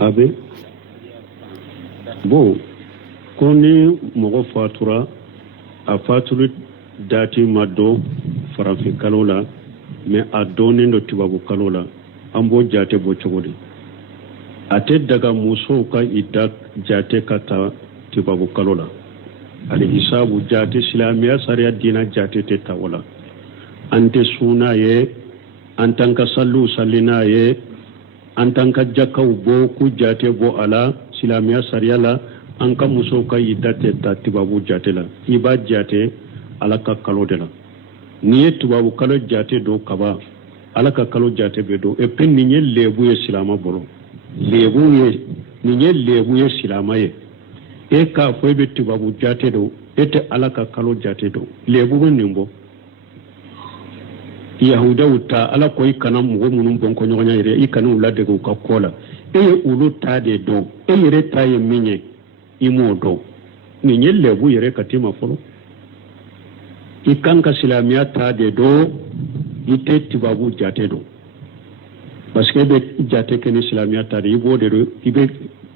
abe bon ko ni mɔgɔ fatura a fatuli dati ma dɔn farafin kalo la mais a dɔnnen do tubabu kalo la an b'o jate bɔ cogo di a tɛ daga musow ka ida jate ka ta tubabu kalo la ali hisabu jate silamɛya sariya diina jate tɛ ta o la an tɛ sun n'a ye an t'an ka saliw sali n'a ye an t'an ka jakaw bɔ k'u jate bɔ a la silamɛya sariya la an ka musow ka ida tɛ ta tubabu jate la i b'a jate ala ka kalo de la n'i ye tubabu kalo jate do kaba ala ka kalo jate bɛ do et puis nin ye lebu ye silama bolo lebu ye nin ye lebu ye silama ye e k'a fɔ e bɛ tubabu jate do e tɛ ala ka kalo jate do lebu bɛ nin bɔ yahudaw ta ala ko i kana mɔgɔ minnu bɔn kɔɲɔgɔnya yɛrɛ i kana u ladege u ka kɔ la e ye olu ta de dɔn e yɛrɛ ta ye min ye i m'o dɔn nin ye lebu yɛrɛ ka tema fɔlɔ i kan ka silamɛya ta de dɔn i tɛ tubabu jate dɔn parce que e bɛ jate kɛ ni silamɛya ta de i b'o de dɔn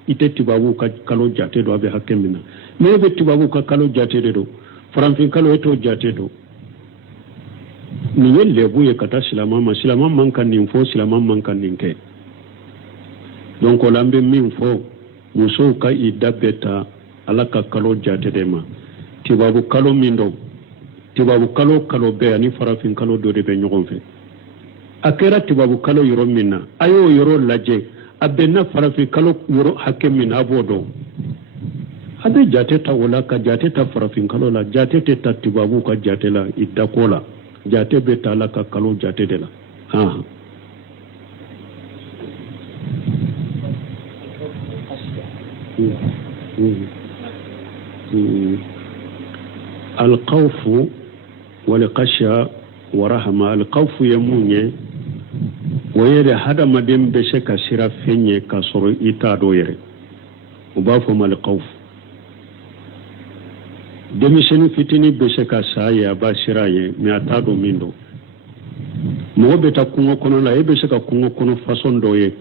i tɛ tubabu ka kalo jate dɔn a bɛ hakɛ min na mais e bɛ tubabu ka kalo jate de dɔn farafin kalo e t'o jate dɔn nin ye lebu ye ka taa silama ma silama man ka nin fɔ silama man ka nin kɛ donc o la an bɛ min fɔ musow ka i da bɛɛ ta ala ka kalo jate de ma tubabu kalo min dɔn tubabu kalo kalo bɛɛ ani farafin kalo dɔ de bɛ ɲɔgɔn fɛ a kɛra tubabu kalo yɔrɔ min na a y'o yɔrɔ lajɛ a bɛnna farafin kalo yɔrɔ hakɛ min na a b'o dɔn a bɛ jate ta o la ka jate ta farafin kalo la jate tɛ ta tubabu ka jate la i dako la jate bɛ ta ala ka kalo jate de la alqawfu walqasha warahama alqawfu ye mun ye o ye de hadamaden bɛ se ka sira fɛn ye ka sɔrɔ i t'a dɔn yɛrɛ u b'a fɔ ma alqawfu denmisɛnnin fitinin bɛ se ka sa ye a b'a sira ye mais a t'a dɔn min don mɔgɔ bɛ taa kungo kɔnɔ la e bɛ se ka kungo kɔnɔ façon dɔ ye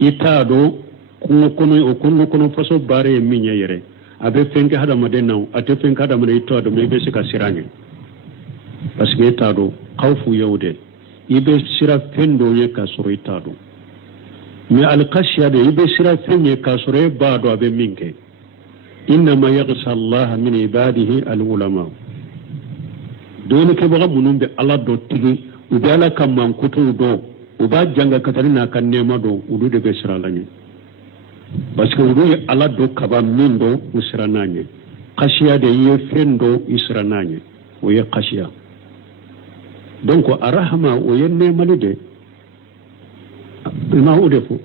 i t'a dɔn kungo kɔnɔ o kungo kɔnɔ façon baara ye min ye yɛrɛ a bɛ fɛn kɛ hadamaden na a tɛ fɛn kɛ hadamaden i t'a dɔn mais i bɛ se ka sira ɲɛ parce que e t'a dɔn kawfu ye o de i bɛ sira fɛn dɔ ye k'a sɔrɔ i t'a dɔn mais alikasiya de i bɛ sira fɛn ye k'a sɔrɔ e b'a dɔn a bɛ min kɛ إنما يغشى الله من عباده العلماء دون كبغا منون بي الله دو تيغي وبالا كمان كتو دو وبا جانغا كترينا كان نيما دو ودو دي بسرا لاني بس كودو الله دو كبا من دو وسرا ناني قشيا دي يفين دو يسرا ناني وي قشيا دونك الرحمه وي نيما دي ما هو دفو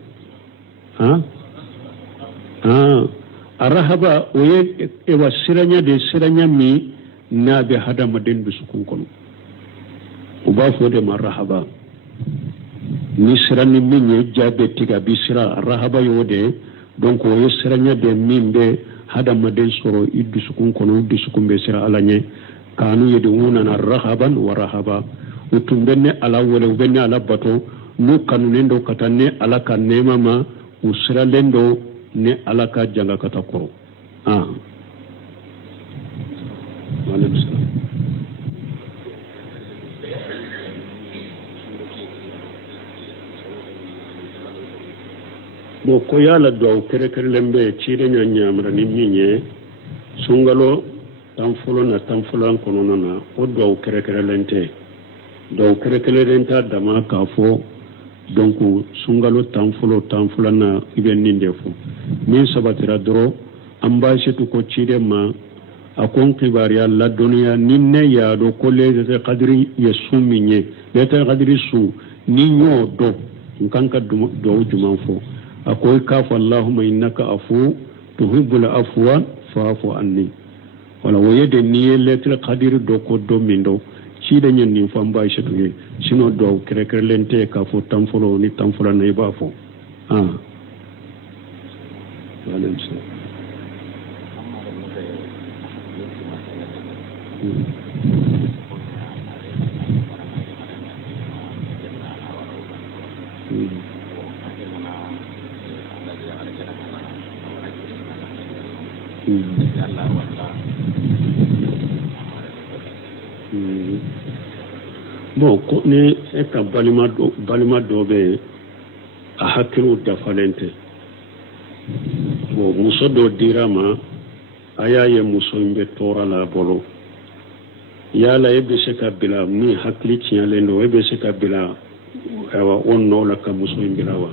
arahaba o ye ewa siranya de siranya mi na be hadamaden dusukun kono o b'a fɔ de ma rahaba ni sirani min ye jaabe tiga bi sira rahaba yo de donc o ye siranya de min be hadamaden sɔrɔ i dusukun kɔnɔ dusukun bɛ sira ala ɲɛ kanu ye de wuna na rahaban wa rahaba o tun bɛ ne ala wele u bɛ ne ala bato n'u kanunen do ka taa ne ala ka nɛɛma ma u siralen do ne ala ka janga kata kɔrɔ bon ko yala duwawu kɛrɛkɛrɛlen bɛ ciden ɲa ɲamara ni min ye sunkalo tan fɔlɔ na tan filan kɔnɔna na o duwawu kɛrɛkɛrɛlen tɛ duwawu kɛrɛkɛrɛlen t'a dama k'a fɔ donc sunkalo tan fɔlɔ tan filanan i bɛ nin de fɔ min sabatira dɔrɔn an b'a setu ko ciden ma a ko n kibariya ladɔnniya ni ne y'a dɔn ko lailatul qadri ye su min ye lailatul qadri su ni y'o dɔn n kan ka duwawu jumɛn fɔ a ko i k'a fɔ allahumma innaka afu tuhibbul afwa fa'fu anni wala o ye de ni ye lailatul qadri dɔn ko dɔn min dɔn ciden ye nin fɔ an b'a setu ye sinon duwawu kɛrɛkɛrɛlen tɛ k'a fɔ tan fɔlɔ ni tan filanan i b'a fɔ bon ko ni e ka balima dɔ bɛ a hakiliw dafalen tɛ bon muso dɔ dira ma a y'a ye muso in bɛ tɔɔrɔ la bolo yala e bɛ se ka bila min hakili tiɲɛlen don e bɛ se ka bila o nɔ la ka muso in bila wa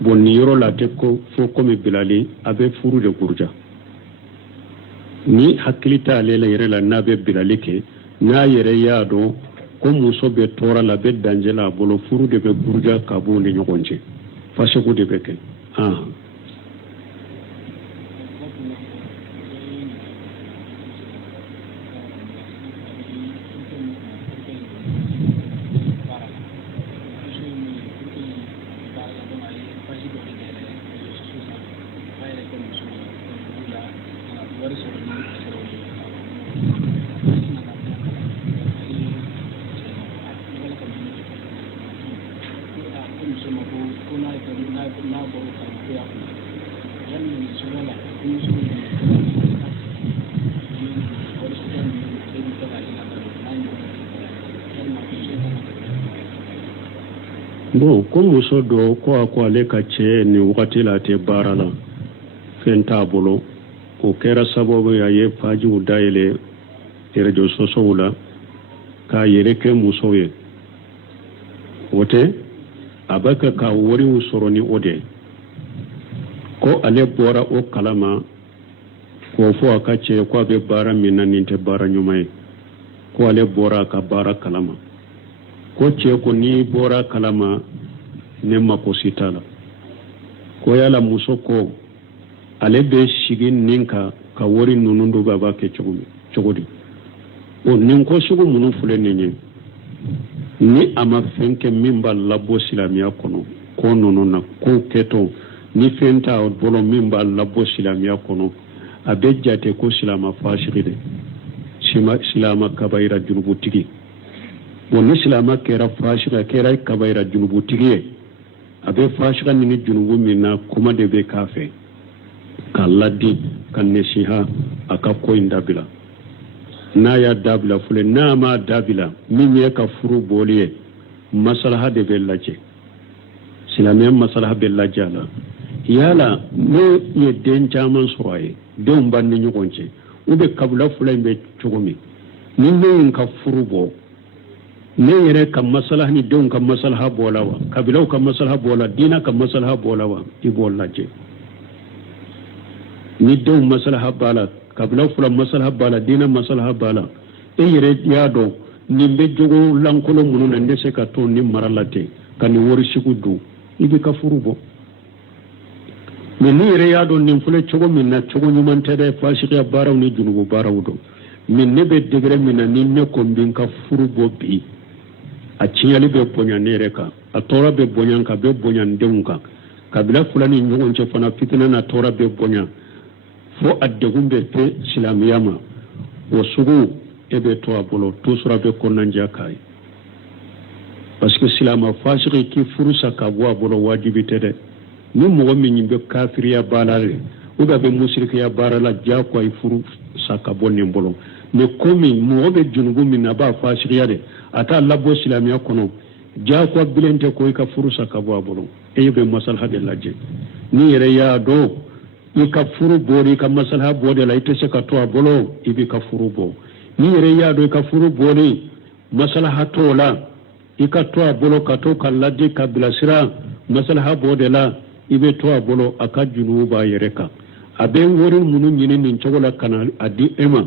bon nin yɔrɔ la tɛ ko fo komi bilali a bɛ furu de guruja ni hakili t'ale la yɛrɛ la n'a bɛ bilali kɛ n'a yɛrɛ y'a dɔn ko muso bɛ tɔɔrɔ la a bɛ danger la a bolo furu de bɛ guruja ka b'u ni ɲɔgɔn cɛ fasiku de bɛ kɛ bon ko muso dɔ ko ale ka cɛ nin wagati la a tɛ baara la fɛn t'a bolo o kɛra sababu ye a ye pajiw dayɛlɛ réseaux sociaux la k'a yɛrɛ kɛ muso ye o tɛ a bɛ kɛ ka wariw sɔrɔ ni o de ko ale bɔra o kalama k'o fɔ a ka cɛ ko a bɛ baara min na nin tɛ baara ɲuman ye ko ale bɔra a ka baara kalama ko cɛ ko n'i bɔra kalama ne mako si t'a la ko yala muso ko ale bɛ sigi nin ka wari ninnu dɔ b'a kɛ cogo di o nin ko sugu minnu filɛ nin ye ni a ma fɛn kɛ min b'a labɔ silamɛya kɔnɔ ko ninnu na ko kɛtɔ ni fɛn t'a bolo min b'a labɔ silamɛya kɔnɔ a bɛ jate ko silama fasiki de silama kabayira junubutigi bon ni silama kɛra fasika kɛra kabayira junubutigi ye a bɛ fasika ni junubu min na kuma de bɛ k'a fɛ ka ladi ka nasiha a ka ko in dabila n'a y'a dabila fule n'a ma dabila min ye ka furu bɔli ye masalaha de bɛ lajɛ silamɛya masalaha bɛ lajɛ a la yala ne ye den caman sɔrɔ a ye denw b'an ni ɲɔgɔn cɛ u bɛ kabila fila in bɛ cogo min ni ne ye n ka furu bɔ ne yɛrɛ ka masalaha ni denw ka masalaha bɔ la wa kabilaw ka masalaha bɔ la diina ka masalaha bɔ la wa i b'o lajɛ ni denw masalaha b'a la kabilaw fila masalaha b'a la diina masalaha b'a la e yɛrɛ y'a dɔn nin bɛ jogo lankolon minnu na n tɛ se ka to ni mara la ten ka nin wari sugu dun i bɛ ka furu bɔ mais ni yɛrɛ y'a dɔn nin filɛ cogo min na cogo ɲuman tɛ dɛ fasikiya baaraw ni junubu baaraw don mais ne bɛ degré min na ni ne ko n bɛ n ka furu bɔ bi a tiɲɛli bɛ bonya ne yɛrɛ kan a tɔɔrɔ bɛ bonya kan a bɛ bonya n denw kan kabila fila ni ɲɔgɔn cɛ fana fitinɛ na tɔɔrɔ bɛ bonya fo a degun bɛ se silamɛya ma o sugu e bɛ to a bolo toujours a bɛ kɔnɔnadiya k'a ye parce que silama fasiki k'i furu sa ka bɔ a bolo wajibi tɛ dɛ ni mɔgɔ min bɛ kafiriya baara la ou bien a bɛ musirikiya baara la diyagoya i furu sa ka bɔ nin bolo mais komi mɔgɔ bɛ junubu min na a b'a fasikiya de a t'a labɔ silamɛya kɔnɔ diyagoya bilen tɛ ko i ka furu sa ka bɔ a bolo e bɛ masalaha de lajɛ ni yɛrɛ y'a dɔn i ka furu bɔli i ka masalaha bɔ de la i tɛ se ka to a bolo i bɛ ka furu bɔ ni yɛrɛ y'a dɔn i ka furu bɔli masalaha t'o la i ka to a bolo ka to ka ladi ka bilasira masalaha bɔ de la i bɛ to a bolo a ka junubu b'a yɛrɛ kan a bɛ wari minnu ɲini nin cogo la ka na a di e ma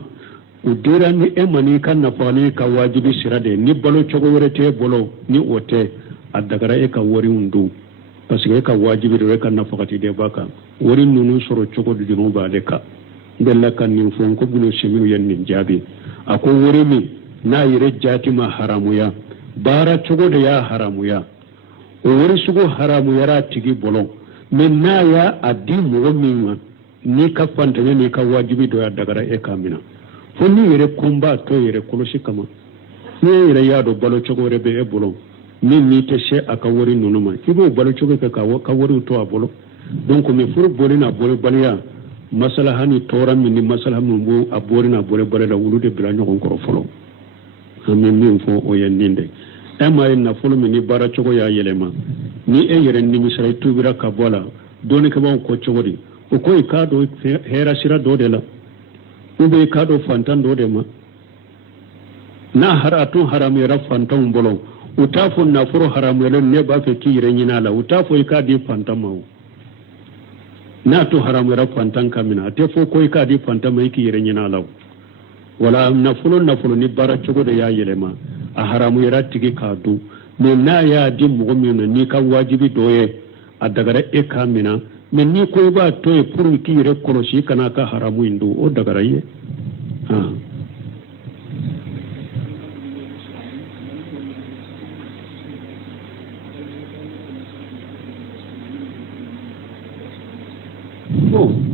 o dira ni e ma n'i ka nafa ni ka wajibi sira de ni balo cogo wɛrɛ t'e bolo ni o tɛ a dagara e ka wariw dun parce que e ka wajibi de e ka nafakati de b'a kan wari ninnu sɔrɔ cogo de junubu b'ale kan n delila ka nin fɔ n ko bino semiw ye nin jaabi a ko wari min n'a yɛrɛ jaati ma haramuya baara cogo de y'a haramuya o wari sugu haramuyara a tigi bolo mais n'a y'a a di mɔgɔ min ma n'i ka fantanya n'i ka wajibi dɔ y'a dagara e k'a minɛ fo n'i yɛrɛ kun b'a to yɛrɛ kɔlɔsi kama ni e yɛrɛ y'a dɔn balo cogo wɛrɛ bɛ e bolo min n'i tɛ se a ka wari ninnu ma i b'o balo cogo kɛ ka wariw to a bolo donc mais furu bɔli n'a bɔlibaliya masalaha ni tora min ni masalaha min bo aborina bore bore da wulude bila nyogon koro folo amin min fo o yenninde ema en nafolo min ni bara chogo ya yelema ni e yeren ni misray tubira ka bola doni ka bon ko chogodi o ko ka do hera sira do de la ube ka do fantan do de ma na haratu haram ya fantan bolon utafo na furo haram ya ne ba fe ki yeren nyina la utafo ka di fantan ma na to haram ya fantan kamina te fo ko ka di fantan mai ki yeren nyina la wala nafolo ni bara chogo de ya yelema a haramu ya tigi ka do me na ya di mugo min ni ka wajibi doye a dagara e kamina me ni ko ba to e puru ki yere koroshi kana ka haramu indu o dagara ye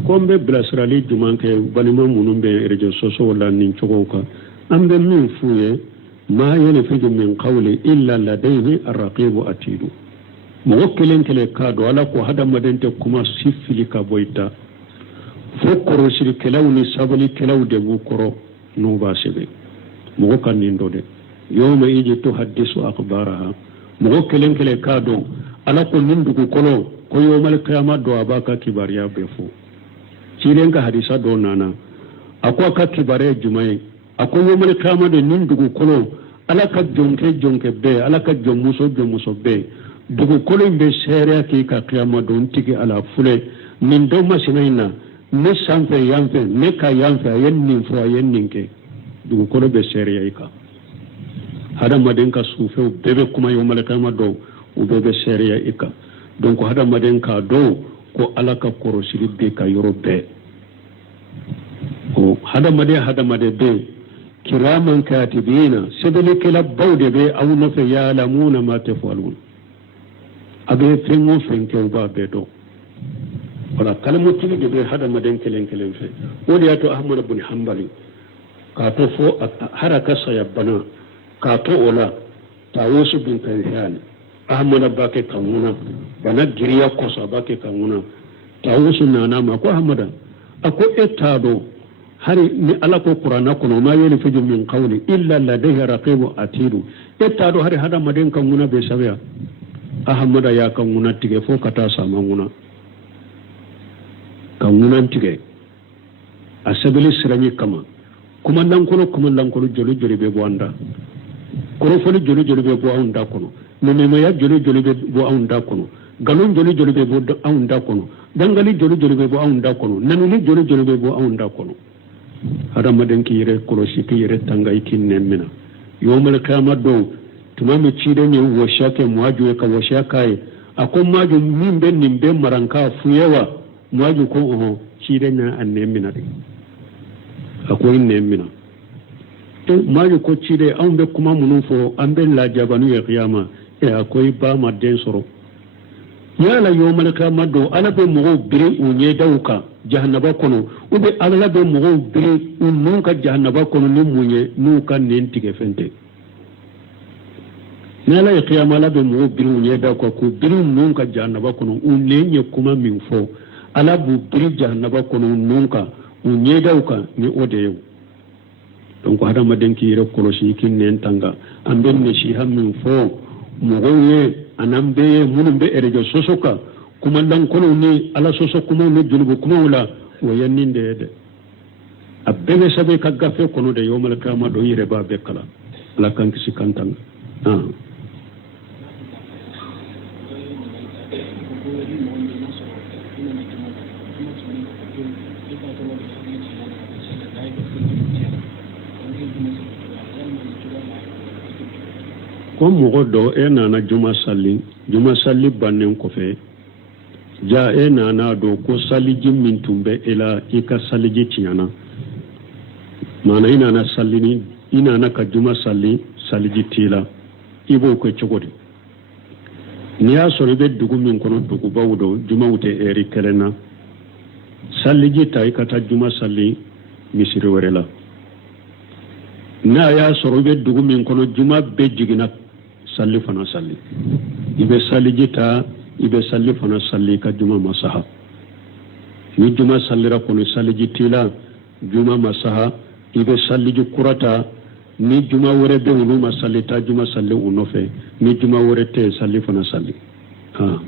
kombe blasrali jumanke balima munum be rejo soso wala nin chogoka ambe min fuye ma yalfidu min qawli illa ladayhi arraqibu atidu muwakkilin kele kado ala ko hada madente kuma sifili ka boyta fokoro shiri kelawni sabali kelawde bukoro no basebe muwakkan nin dode yawma iji to hadisu akhbaraha muwakkilin kele kado ala ko nindugo kolo ko yawmal qiyamah do abaka kibariya befo ciren ka hadisa do nana akwa ka kibare jumai akwai yawmal qiyamah de nindugo kolo ala ka jonke be ala ka jomuso be dugu kolo be sere ki ka qiyamah don tigi ala fule min do masinaina ne sanfe yanfe ne ka yanfe yennin fo yennin ke dugu kolo be sere yaka hada maden ka sufe bebe kuma yawmal qiyamah do ubebe sere yaka donc hada maden ka do ko ala ka korosiri be ka yorobe o hada made be kiraman katibina sebele kala bawde be aw nafa ya'lamuna ma tafalun abe fengo fenke ba be do wala kalmu tigi de be hada maden kelen fe wodi ato ahmad ibn hanbali ka to fo haraka sayabana ka to ola tawusu bin kayhan ahmad bake kanuna bana giriya kosa bake kanuna tawusu nana ma ko ahmada ako etado hari ni ala ko qur'ana kono ma yeli fiju min qawli illa ladayhi raqibu atidu etado hari hada maden kanuna be sabiya ahmada ya kanuna tige fo kata samanguna kanuna tige asabili sirani kama kuma lankolo joli be boanda koro foli joli be bo anda kono neme ya joli be bo anda kono galon joli be bo anda kono dangali joli be bo anda kono nanuli joli be bo anda kono hada maden ki yere koloshi ki yere tanga ikin nemmina yawmal qiyamah do tumami cide ne washake muaju ka washaka akon maju min ben nin ben maranka fuyewa muaju ko o cide na annemmina de akoy nemmina to maju ko cide an be kuma munun fo an be la jabanu ya qiyama akoy ba ma den soro yala yawmal qiyamah do ala be mo biri unye dawka jahannaba kono ube ala be mo biri unun ka jahannaba kono ni munye nu kan nen tige fente nala ya qiyama la be mo biri unye dawka ko biri nun ka jahannaba kono unne kuma min fo ala bu biri jahannaba kono nun ka unye dawka ni odeyo donc hada maden ki re koloshi kin nen tanga amben ne shi hammin fo mo goye anambe munumbe erejo sosoka kuma dan kono ni ala soso kuma no junubu kuma wala wayanninde de abbe sabe ka gafe kono de yawmal qiyamah do yire ba be kala ala kan kisi kantanga ko mogo do nana juma salli bannen ko fe ja nana do ko saliji min tumbe ila ika saliji tiana mana ina sallini ina ka juma saliji tila ibo ko chogodi ni ya so be dugu min kono dugu bawdo juma wute eri kelena saliji tay kata juma salli misiri werela na ya so be dugu min kono juma be jigina salli fana salli ibe salli jita ibe salli fana salli ka juma masaha ni juma sallira kono salliji tila juma masaha ibe salliji kurata ni juma wore be ulu masallita juma salli unofe ni juma wore te salli fana salli ha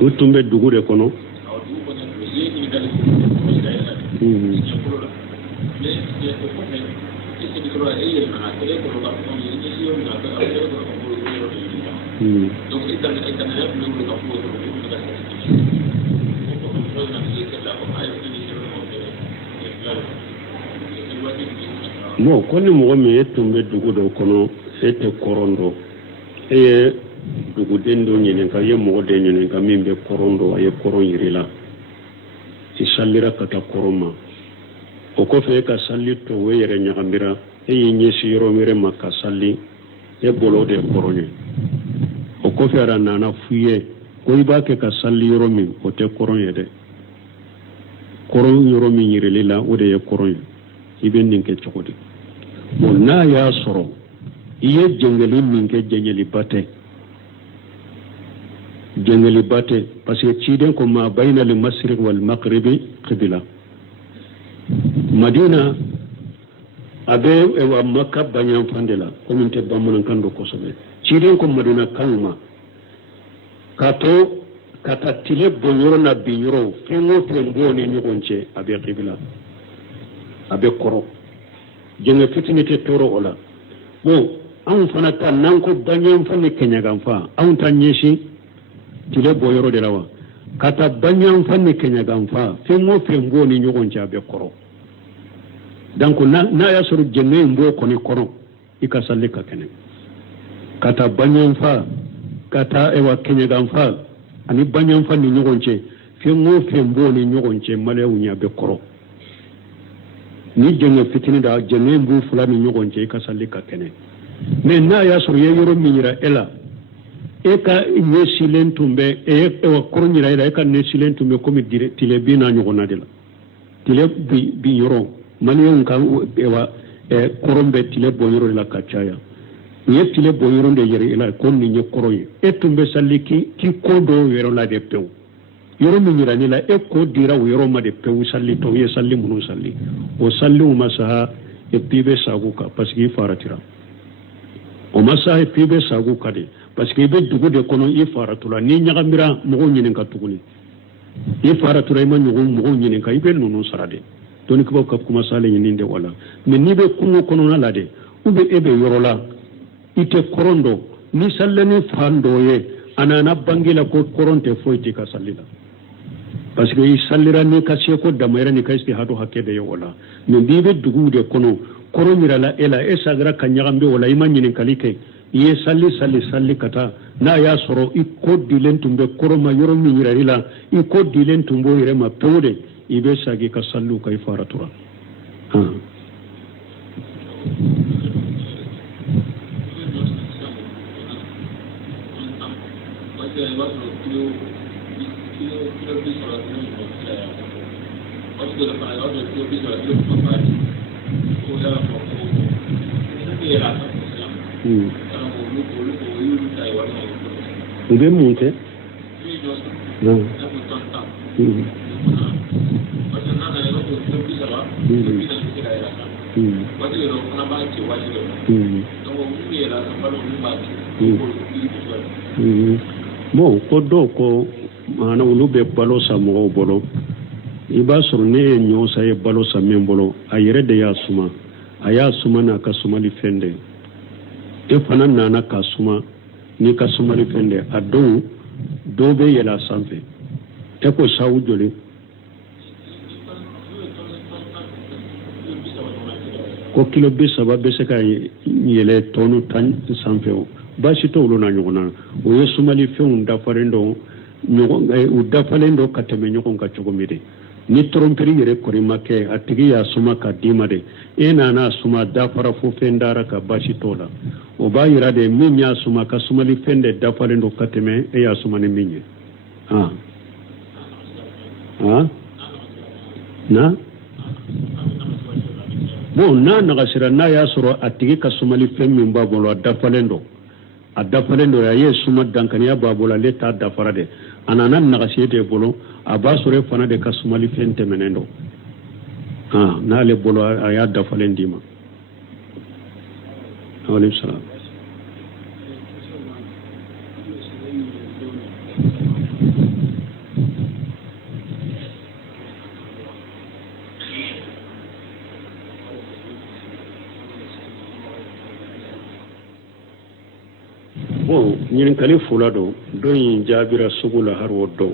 utumbe dugure kono mo koni mo me tumbe dugudo kono ete korondo e dugu dendo nyene ka ye mo de nyene ka mimbe korondo ay koron yirila isallira kata koroma o ko fe ka salli to weyere nyagambira e nyesi yoro mere makka salli e bolo de koronye o ko fe ara nana fuye ko iba ke ka salli yoro min o te koronye de koron yoro min yirilila o de ye koronye ibe ninke chokodi mo na ya soro iye jengeli min ke jengeli bate parce que ciden ko ma bayna al mashriq wal maghrib qibla madina abe e wa makka banyan fandela ko min te bamunan kando ko sobe ciden ko madina kalma kato kata tile bonyoro na binyoro fengo fengo ne nyogonche abe qibla abe koro jenga fitinite toro ola bo an fana ta nan ko banyan fanne kenya ganfa an tan nyeshi tile boyoro de lawa kata banyan fanne kenya ganfa fengo fengo ni nyogonche abe koro donc na ya suru jenne mbo ko ni koro ikasalle ka kene kata banyan fa kata ewa kenya ganfa ani banyan fanne nyogonche fengo fengo ni nyogonche malewu nya be koro ni jenge fitini da jenne mbu fulani nyogonche ikasalle ka kene mais na ya suru yoro minira ela eka ne silentumbe e wa koronyira ela eka ne silentumbe komi dire tile bina nyogona dela tile bi yoro maniyon kan ewa korombe tile boyoro la kachaya ye tile boyoro de yere ela kon ni nye koroye etumbe salliki ki kodo yero la de pew yoro minira ni la e ko dira yoro ma de pew salli to ye salli munu salli o salli o masaha e pibe saguka parce que faratira o masaha e pibe saguka de parce que be dugu de kono i faratula ni nyagamira mo nyinen ka tuguni i faratula ma mo nyinen ka ibe nunu sarade toni ko ka kuma sale nyinde wala mais ni be kungo kono na lade ube ebe yorola ite korondo ni sallani fando ye anana bangila ko koronte foyti ka sallila parce que i sallira ni ka ko damayra ni ka isti hado hakede yo wala mais bibe dugu de kono koronyira la ela esagra kanyagambe wala imanyinen kalike ye salli kata na ya soro i ko dilen tumbe koroma yoro minyirarila i ko dilen tumbo irema pewde ibe sagi ka sallu kay faratura ube monte no bon ko do ko ana ulube balo sa mo bolo iba sur ne nyo sa e balo sa membolo ayere de ya suma aya suma na ka suma li fende e fanan na ka suma ni ka suma li fende ado do be yela sanfe te ko sawu jole ko kilo be saba be se ka yele tonu tan sanfe o bashi to ulo na nyogona o yesu mali fe unda farendo nyogo u da falendo kateme nyogo ka chogomide ni tromperi yere kori make a tigi ya suma ka dima de e nana suma dafara fo fendara ka bashi tola o ba yira de min ya suma ka sumali fende dafare ndo kateme e ya suma ni minye na bon na nagasira na ya soro a tigi ka sumali fen min ba bolo a dafale ndo ya ye suma dankaniya ba bolo le ta dafara de anana nagasiye de bolo a ba sore fana de ka sumali fen temenendo na le bolo a ya dafale ndima alayhi salam bon ñininkali fula do yin jaabira sugula har wo do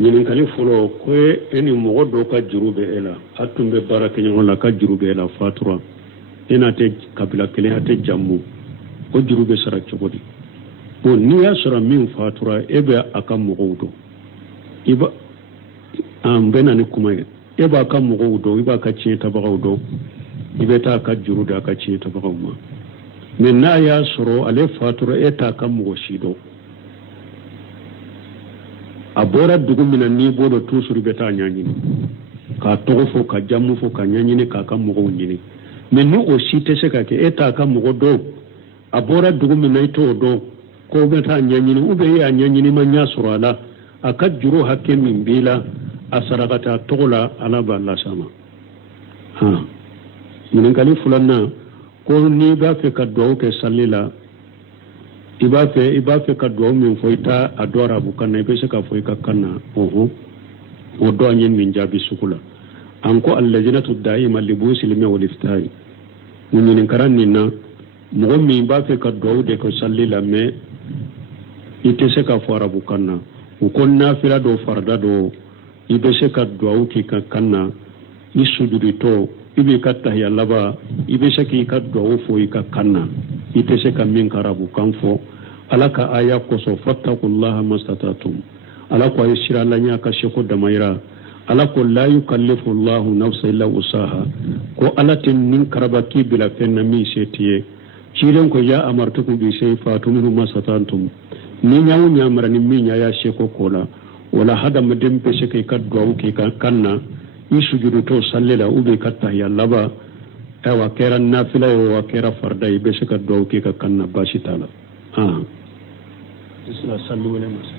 ñininkali fulo ko eni mogo do ka jurube ela atumbe barake ñogon la ka jurube ela fatura ena te kabila kelen ate jammu ko jurube sara cogodi bon ni ya sara min fatura ebe aka mogo do iba bena ni kuma eba aka mogo do iba ka ciye tabagaw do ibe ta ka jurude aka ciye tabagaw ma men na ya soro ale fatura eta kan mugo shido abora dugu mina ni bodo tusuri beta nyanyini ka togofo ka jamufo ka nyanyini ka kan mugo nyini men no o shite se ka ke eta kan mugo do abora dugu mina ito do ko beta nyanyini ube ya nyanyini manya soro ala aka juro hakke min bila asaragata togola ala balla sama min kali fulanna ko ni ba fe ka do ke salila iba fe ka do min foita adora bukanna be se ka foi ka kanna o do anyen min jabi sukula anko allajnatu daima libusil mi wal iftai min karanni na mo mi ba fe ka do de ko salila me ite se ka fora bukanna ko na fira do farda do ibe se ka do ki ka kanna isujudu to ibe ka tahya laba ibe shaki ka do fo ka kanna ite se ka min karabu kanfo alaka aya ko so fattaqullaha mastatatum alako ayshira lanya ka sheko da mayra alako la yukallifu Allahu nafsan illa wusaha ko alatin nin karabaki bila fenna mi setiye ciren ko ya amartukum bi shay fatum mastatatum ni nyawu nyamara ni mi nya ya sheko kola wala hada madem be sheki ka do ki ka kanna isujudu to sallela ube katta ya laba wa kera nafila wa kera farda ibe shika do ki ka kanna bashi tala isla sallu wala mas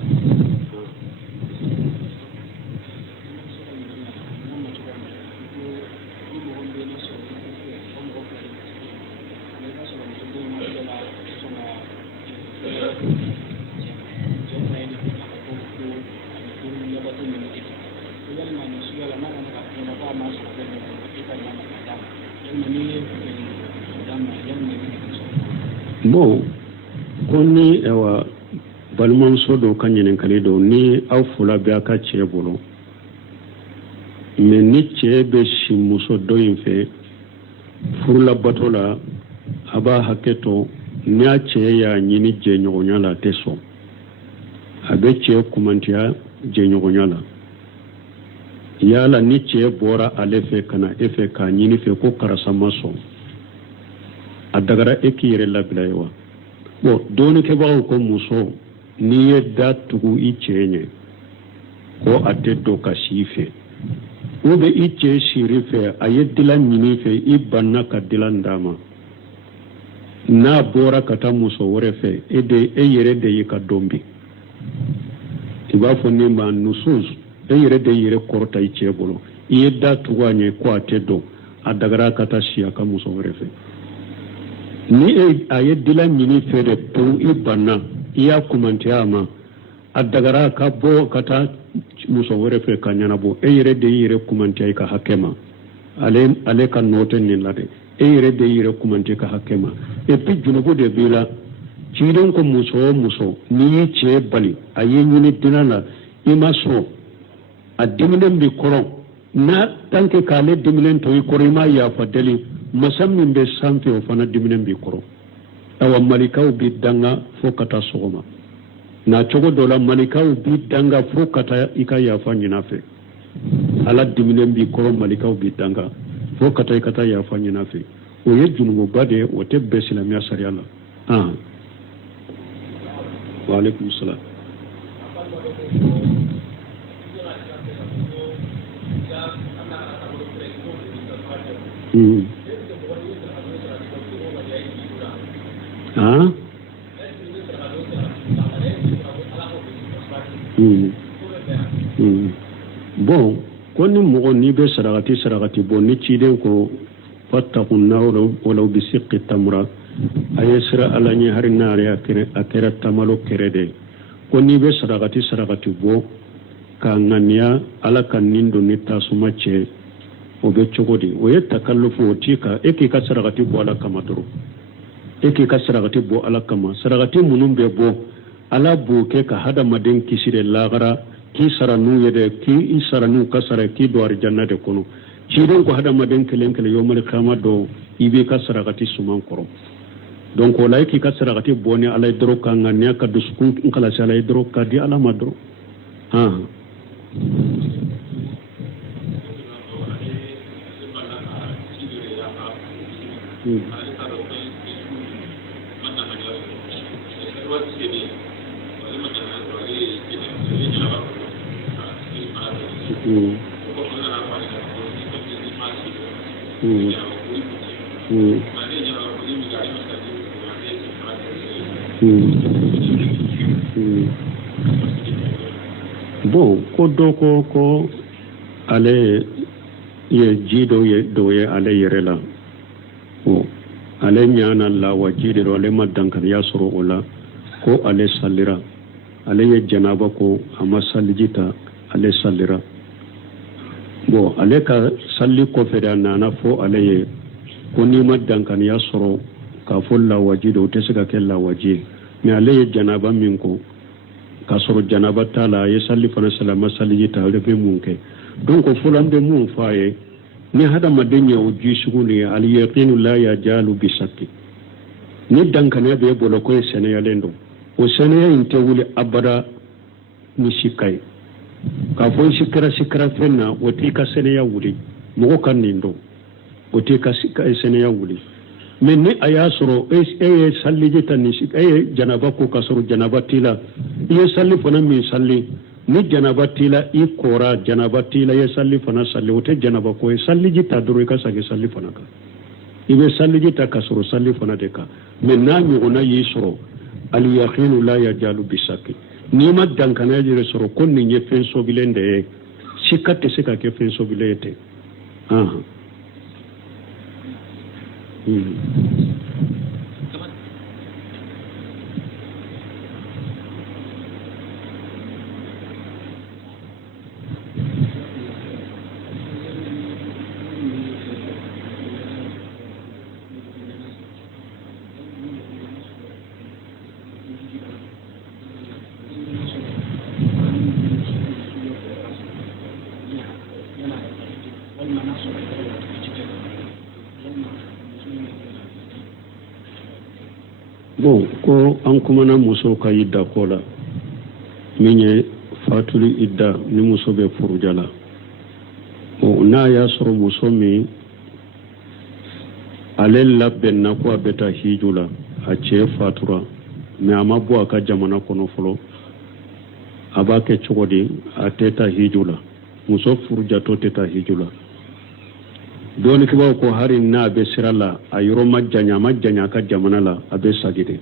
bon konni ewa balman sodo kanyen kale do ni aw fula be aka ce bolo men ni ce be shimuso do infe furla batola aba haketo nya ce ya nyini je nyonya la teso abe ce kumantia je nyonya la yala ni ce bora alefe kana efe ka nyini fe ko karasa maso adagara ekire la bilayewa bo doni ke bawo ko muso ni yedda tugu icenye ko adeddo ka sife ube ice shirife ayeddila nyini fe ibanna ka dilandama na bora kata muso wore fe ede eyere de yika dombi tiba fo nimba nusus eyere de yere korta ice bolo yedda tugu anye ko adeddo adagara kata siya ka muso wore fe ni ayeddila nyini fe de tu ibanna iya kumantiyama adagara ka bo kata muso wore fe kanyana bo eyere de yere kumantiya ka hakema ale kan noten ni lade eyere de yere kumantiya ka hakema e pi junugo de bila cidon ko muso ni ce bali aye nyini dinana imaso adiminen bi koro na tanke kale diminen to korima ya fadeli masammin be sanfe o fana diminen bi koro awa malikaw bi danga fo kata sogoma na cogo dola malikaw bi danga fo kata ika yafa nyina fe ala diminen bi koro malikaw bi danga fo kata ya fa nyina fe o ye junugo bade o te be silamiya sariya la wa alaikum salam bon koni mogo ni be sarakati bon ni ciden ko fattaqun nawra walaw bi siqqi tamra ayesra alani harinare akera tamalo kerede koni be sarakati bo ka ngania ala kan nindo ni tasuma che o be chogodi o ye takallufu otika eki ka sarakati bo ala kamadro eki ka sarakati bo ala kama sarakati munum be bo ala bo ke ka hada maden kisire lagara ki saranu yede ki saranu kasara ki do arjanna de kono ciden ko hada maden kelen yomal kama do ibe ka sarakati suman koro donc wala ki ka sarakati boni ala dro ka ngania ka dusku kala sala dro ka di ala madro bon ko ale ye jido ye doye ale yerela o ale nyana la wajide ro ale madankan ya suru ola ko ale salira ale ye janaba ko ama salijita ale salira bon ale ka salli ko fere nana fo ale ye ko ni madankan ya suru ka fo la wajide o tesga ke la wajide mais ale ye janaba min ko ka soro janaba tala ye salli fana salama salijita ale be munke donc fulan be mun faye ni hada madenya o jisuguni al yaqinu la yajalu bi shakki ni dankane be bolo ko sene yalendo o sene inte wuli abada ni shikai ka fo shikra fenna o tika sene ya wuli mo kan nindo o tika sene ya wuli men ni aya soro e salli tan ni shikai janaba ko ka soro janaba tila ye salli fana mi salli ni janaba tila i kora janaba tila ye salli fana salli o te janaba ko e salli jita doro ka sage salli fana ka ibe salli jita ka soro salli fana de ka men na mi ona yi soro al yaqinu la yajalu bi shakki ni ma dankana jere soro kon ni ye fen so bilende sikate sika ke fen so bilete bon ko an kumana muso ka idda ko la min ye fatuli idda ni muso be furujala o na ya soro muso mi ale labben na ko beta hijula a ce fatura me ama bo aka jamana kono folo aba ke chogodi a teta hijula muso furujato teta hijula doni kibaw ko hari na be sirala a yoro majjanya ka jamana la abe sagide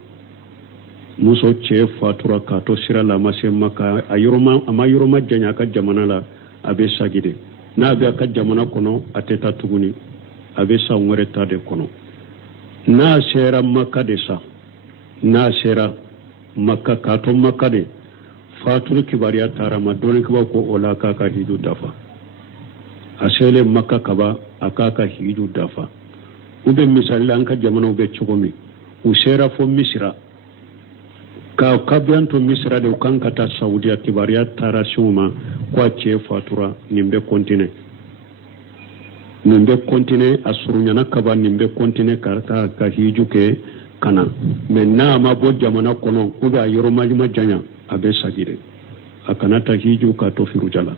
muso che fatura ka to sirala mase maka a yoro majjanya ka jamana la abe sagide na be ka jamana kono ateta tuguni abe sa ngore ta de kono na sera makka de sa na sera makka ka to makka de fatura kibariya tarama doni kibaw ko ola ka hiju dafa asele makka kaba akaka hiju dafa ube misali an ka jamana ube chogomi usera fo misra ka kabianto misra de kanka ta saudia kibariya tarasuma kwa che fatura nimbe kontine asurunya na kaba nimbe kontine karta ka hiju ke kana menna ma bo jamana kono ube ayoro majima janya abe sagire akana ta hiju ka to firujala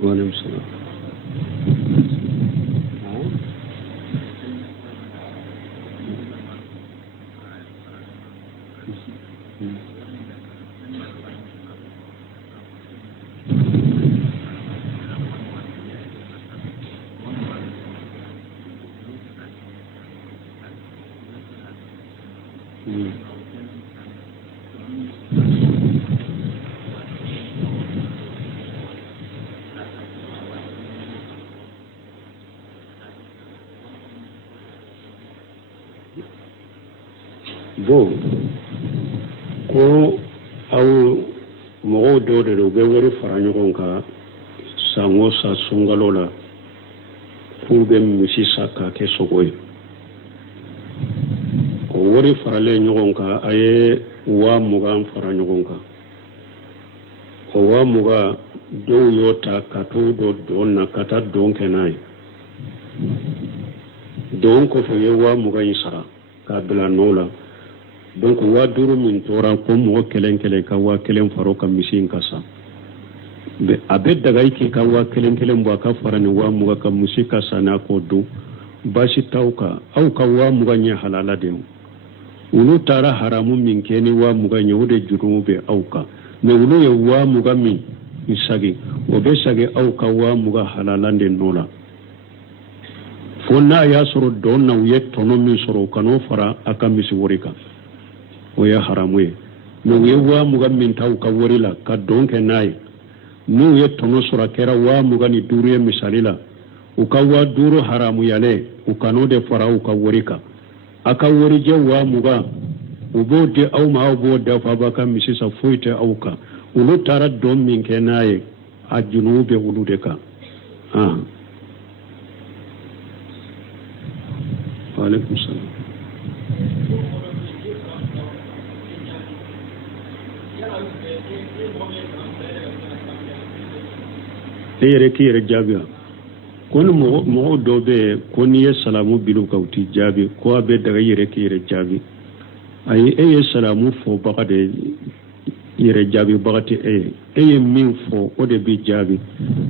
Waalaikum salam. Bon, ko aw mɔgɔw dɔw de don u bɛ wari fara ɲɔgɔn kan san o san sunkalo la k'u bɛ misi san k'a kɛ sogo ye. O wari faralen ɲɔgɔn kan a ye 20,000 fara ɲɔgɔn kan. O 20,000 dɔw y'o ta ka t'o don don na ka taa don kɛ n'a ye. Don kɔfɛ u ye 20,000 in sara k'a bila nɔ la. Donc 5,000 min tora ko mɔgɔ kelen kelen ka 1,000 fara ka misi in ka sa. A bɛ daga i k'i ka 1,000 bɔ a ka fara ni 20,000 ka misi ka sa n'a ko don baasi t'aw kan aw ka 20,000 ɲɛ halala de o. Olu taara haramu min kɛ ni 20,000 ye o de jurumu bɛ aw kan. Mais olu ye 20,000 min sagi o bɛ sagi aw ka 20,000 halala de nɔ la. Fo n'a y'a sɔrɔ don na u ye tɔnɔ min sɔrɔ u kan'o fara a ka misi wari kan. O ye haramu ye. Mais u ye 20,000 min ta u ka wari la ka don kɛ n'a ye. N'u ye tɔnɔ sɔrɔ a kɛra 25 ye misali la u ka 50 haramuyalen u kan'o de fara u ka wari kan. A ka warijɛ 20,000 u b'o di aw ma aw b'o dafa aw ka misi san foyi tɛ aw kan. Olu taara don min kɛ n'a ye a junubu bɛ olu de kan. Waalaikum salam. E yɛrɛ k'i yɛrɛ jaabi wa? Ko ni mɔgɔw dɔw bɛ yen ko n'i ye salamu bila u kan u t'i jaabi ko a bɛ daga i yɛrɛ k'i yɛrɛ jaabi. Ayi e ye salamu fɔbaga de yɛrɛ jaabibaga tɛ e ye. E ye min fɔ o de bɛ jaabi.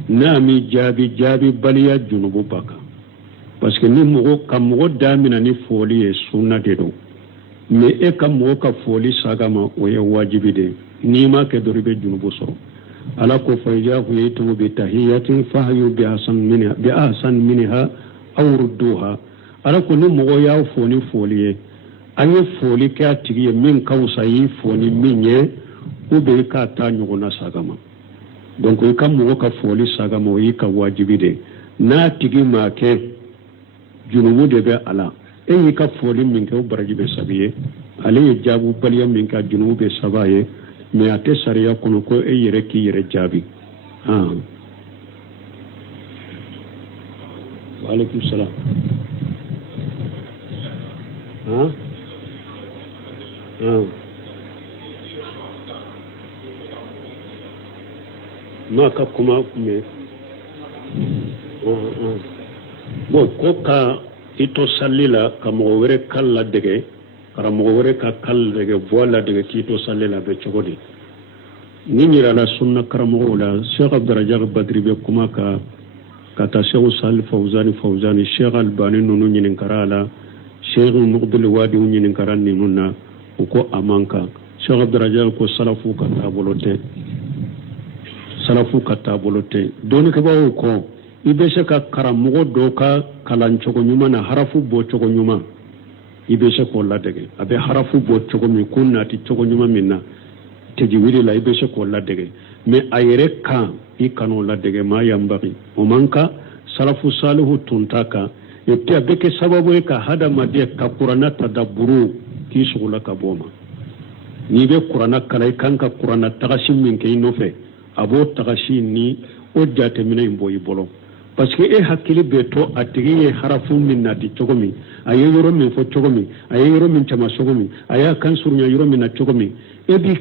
N'a m'i jaabi jaabi baliya junubu b'a kan. Parce que ni mɔgɔ ka mɔgɔ damina ni fɔli ye sunna de don. Mais e ka mɔgɔ ka fɔli saga ma o ye wajibi de. N'i ma kɛ dɔrɔn i bɛ junubu sɔrɔ. Ala ko fa iza huyitum bi tahiyatin fahyu bi ahsan minha aw rudduha. Ala ko ni mɔgɔ y'a fɔ ni fɔli ye an ye fɔli kɛ a tigi ye min ka wusa y'i fɔ ni min ye ou bien i k'a ta ɲɔgɔn na saga ma. Donc i ka mɔgɔ ka fɔli saga ma o y'i ka wajibi de. N'a tigi ma kɛ junubu de bɛ a la. E y'i ka fɔli min kɛ o baraji bɛ sabi ye. Ale ye jaabu baliya min kɛ junubu bɛ saba ye. Mais a tɛ sariya kɔnɔ ko e yɛrɛ k'i yɛrɛ jaabi. Waalaikum salam. Ma ka kuma mɛ. Bon ko ka i to sali la ka mɔgɔ wɛrɛ kal ladege karamɔgɔ wɛrɛ ka kal ladege voix ladege k'i to sali la bɛ cogo di. Ni yirala sunna karamɔgɔw la Cheikh Abdurrazak Badri bɛ kuma ka taa Cheikh Salih Fawzani Cheikh Albani ninnu ɲininkara a la Cheikh Muqbil Wadi ɲininkara ninnu na u ko a man kan. Cheikh Abdurrazak ko salafu ka taabolo tɛ dɔnnikɛbagaw ko i bɛ se ka karamɔgɔ dɔ ka kalan cogo ɲuman na harafu bɔ cogo ɲuman i bɛ se k'o ladege. A bɛ harafu bɔ cogo min ko nati cogo ɲuman min na tajwidi la i bɛ se k'o ladege. Mais a yɛrɛ kan i kan'o ladege maa yanbaghi o man kan. Salafu salihu tun t'a kan. Et puis a bɛ kɛ sababu ye ka hadamaden ka kuranna tadaburu k'i sugula ka bɔ o ma. N'i bɛ kuranna kalan i kan ka kuranna tagasi min kɛ i nɔfɛ a b'o tagasi ni o jateminɛ in bɔ i bolo. Parce que e hakili bɛ to a tigi ye harafu min nati cogo min a ye yɔrɔ min fɔ cogo min a ye yɔrɔ min cama cogo min a y'a kan surunya yɔrɔ min na cogo min e bi